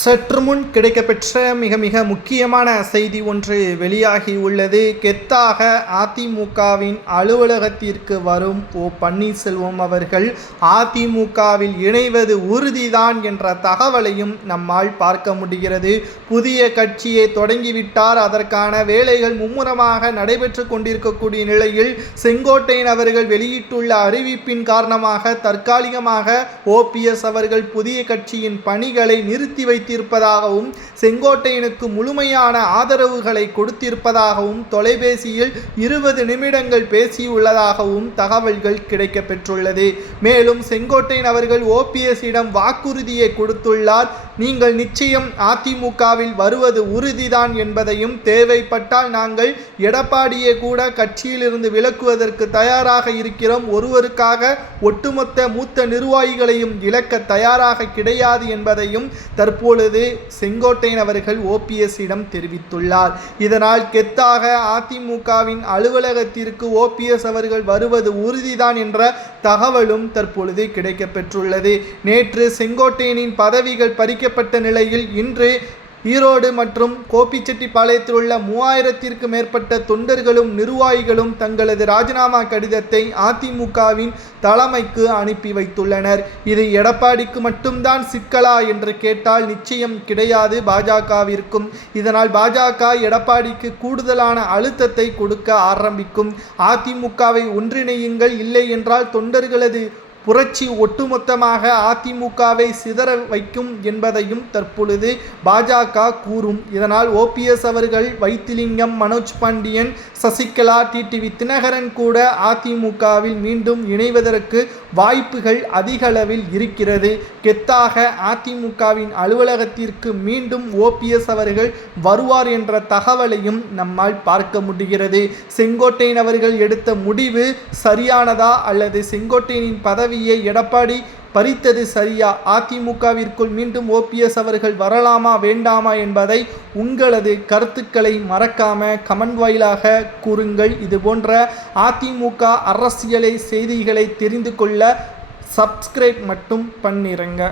சற்று முன் கிடைக்கப்பெற்ற மிக மிக முக்கியமான செய்தி ஒன்று வெளியாகி உள்ளது. கெத்தாக அதிமுகவின் அலுவலகத்திற்கு வரும் ஓ பன்னீர்செல்வம் அவர்கள் அதிமுகவில் இணைவது உறுதிதான் என்ற தகவலையும் நம்மால் பார்க்க முடிகிறது. புதிய கட்சியை தொடங்கிவிட்டார். அதற்கான வேலைகள் மும்முரமாக நடைபெற்று கொண்டிருக்கக்கூடிய நிலையில் செங்கோட்டையன் அவர்கள் வெளியிட்டுள்ள அறிவிப்பின் காரணமாக தற்காலிகமாக OPS அவர்கள் புதிய கட்சியின் பணிகளை நிறுத்தி வைத்திருப்பதாகவும் செங்கோட்டையனுக்கு முழுமையான ஆதரவுகளை கொடுத்திருப்பதாகவும் தொலைபேசியில் 20 நிமிடங்கள் பேசியுள்ளதாகவும் தகவல்கள் கிடைக்கப்பெற்றுள்ளது. மேலும் செங்கோட்டையன் அவர்கள் OPS-இடம் வாக்குறுதியை கொடுத்துள்ளார். நீங்கள் நிச்சயம் அதிமுகவில் வருவது உறுதிதான் என்பதையும், தேவைப்பட்டால் நாங்கள் எடப்பாடியை கூட கட்சியிலிருந்து விலக்குவதற்கு தயாராக இருக்கிறோம். ஒருவருக்காக ஒட்டுமொத்த மூத்த நிர்வாகிகளையும் இழக்க தயாராக கிடையாது என்பதையும் தற்பொழுது செங்கோட்டையன் அவர்கள் OPS-இடம் தெரிவித்துள்ளார். இதனால் கெத்தாக அதிமுகவின் அலுவலகத்திற்கு OPS அவர்கள் வருவது உறுதிதான் என்ற தகவலும் தற்பொழுது கிடைக்கப்பெற்றுள்ளது. நேற்று செங்கோட்டையனின் பதவிகள் பறிக்கப்பட்ட நிலையில் இன்று ஈரோடு மற்றும் கோபிச்செட்டிப்பாளையத்தில் உள்ள 3000த்திற்கு மேற்பட்ட தொண்டர்களும் நிர்வாகிகளும் தங்களது ராஜினாமா கடிதத்தை அதிமுகவின் தலைமைக்கு அனுப்பி வைத்துள்ளனர். இது எடப்பாடிக்கு மட்டும்தான் சிக்கலா என்று கேட்டால் நிச்சயம் கிடையாது பாஜகவிற்கும். இதனால் பாஜக எடப்பாடிக்கு கூடுதலான அழுத்தத்தை கொடுக்க ஆரம்பிக்கும். அதிமுகவை ஒன்றிணையுங்கள், இல்லை என்றால் தொண்டர்களது புரட்சி ஒட்டுமொத்தமாக அதிமுகவை சிதற வைக்கும் என்பதையும் தற்பொழுது பாஜக கூறும். இதனால் OPS அவர்கள், வைத்திலிங்கம், மனோஜ் பாண்டியன், சசிகலா, டிடிவி தினகரன் கூட அதிமுகவில் மீண்டும் இணைவதற்கு வாய்ப்புகள் அதிக அளவில் இருக்கிறது. கெத்தாக அதிமுகவின் அலுவலகத்திற்கு மீண்டும் OPS அவர்கள் வருவார் என்ற தகவலையும் நம்மால் பார்க்க முடிகிறது. செங்கோட்டையன் அவர்கள் எடுத்த முடிவு சரியானதா அல்லது செங்கோட்டையனின் பதவியை எடப்பாடி பறித்தது சரியா? அதிமுகவிற்குள் மீண்டும் OPS அவர்கள் வரலாமா வேண்டாமா என்பதை உங்களது கருத்துக்களை மறக்காம கமெண்ட் வாயிலாக கூறுங்கள். இது போன்ற அதிமுக அரசியலை செய்திகளை தெரிந்து கொள்ள சப்ஸ்கிரைப் மட்டும் பண்ணிருங்க.